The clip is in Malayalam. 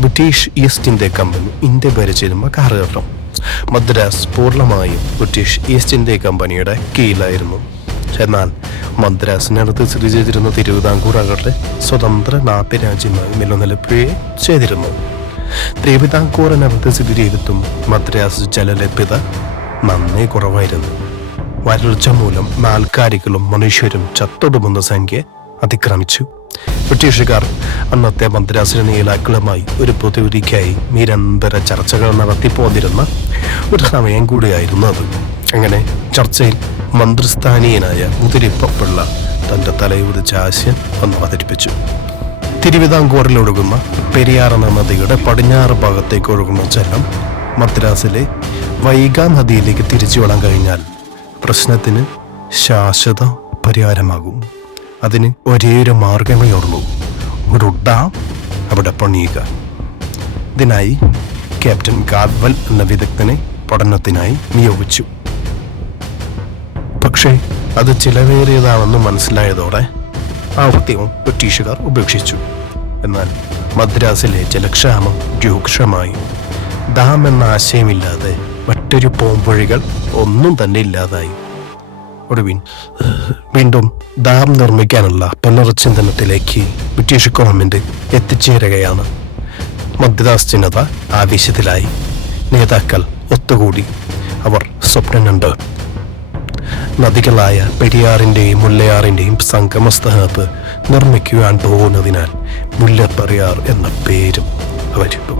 British east India company India ഭരിച്ചിരുന്ന കാലഘട്ടം. മദ്രാസ് പൂർണ്ണമായും ബ്രിട്ടീഷ് ഈസ്റ്റ് ഇന്ത്യ കമ്പനിയുടെ കീഴിലായിരുന്നു. എന്നാൽ മദ്രാസിനടുത്ത് സ്ഥിതി ചെയ്തിരുന്ന തിരുവിതാംകൂർ ആകട്ടെ സ്വതന്ത്ര നാട്ടുരാജ്യമായി നിലനിൽക്കുകയും ചെയ്തിരുന്നു. തിരുവിതാംകൂറിനടുത്ത് സ്ഥിതി ചെയ്തിട്ടും മദ്രാസ് ജലലഭ്യത നന്നേ കുറവായിരുന്നു. വരൾച്ച മൂലം നാൽക്കാലികളും മനുഷ്യരും ചത്തൊടുമുന്ന സംഖ്യ അതിക്രമിച്ചു. ബ്രിട്ടീഷുകാർ അന്നത്തെ മദ്രാസിലെ നീലാക്കളുമായി ഒരു പ്രതിവിധിക്കായി നിരന്തര ചർച്ചകൾ നടത്തിപ്പോന്നിരുന്ന ഒരു സമയം കൂടിയായിരുന്നു അത്. അങ്ങനെ ചർച്ചയിൽ മന്ത്രിസ്ഥാനീയനായ മുതിരിപ്പപ്പിള്ള തൻ്റെ തലയുദിച്ച ആശയം ഒന്ന് അവതരിപ്പിച്ചു. തിരുവിതാംകൂറിൽ ഒഴുകുന്ന പെരിയാർ എന്ന നദിയുടെ പടിഞ്ഞാറ് ഭാഗത്തേക്ക് ഒഴുകുന്ന ജലം മദ്രാസിലെ വൈഗാ നദിയിലേക്ക് തിരിച്ചുവിടാൻ കഴിഞ്ഞാൽ പ്രശ്നത്തിന് ശാശ്വത പരിഹാരമാകും. അതിന് ഒരേയൊരു മാർഗമേ ഉള്ളൂ, ഒരു ഡാം അവിടെ പണിയുക. ഇതിനായി ക്യാപ്റ്റൻ ഗാഡ്വെൽ എന്ന വിദഗ്ധനെ പഠനത്തിനായി നിയോഗിച്ചു. പക്ഷേ അത് ചിലവേറിയതാണെന്ന് മനസ്സിലായതോടെ ആ ദൗത്യവും ബ്രിട്ടീഷുകാർ ഉപേക്ഷിച്ചു. എന്നാൽ മദ്രാസിലെ ജലക്ഷാമം രൂക്ഷമായി. ഡാം എന്ന ആശയമില്ലാതെ മറ്റൊരു പോംവഴികൾ ഒന്നും തന്നെ ഇല്ലാതായി. ഒടുവിൽ വീണ്ടും ഡാം നിർമ്മിക്കാനുള്ള പുനർചിന്തനത്തിലേക്ക് ബ്രിട്ടീഷ് ഗവൺമെന്റ് എത്തിച്ചേരുകയാണ്. മദ്രാസ് ജനത ആവേശത്തിലായി. നേതാക്കൾ ഒത്തുകൂടി. അവർ സ്വപ്നം കണ്ട് നദികളായ പെരിയാറിൻ്റെയും മുല്ലയാറിൻ്റെയും സംഗമസ്ഥലത്ത് നിർമ്മിക്കുവാൻ പോകുന്നതിനാൽ മുല്ലപ്പെരിയാർ എന്ന പേരും അവരിട്ടു.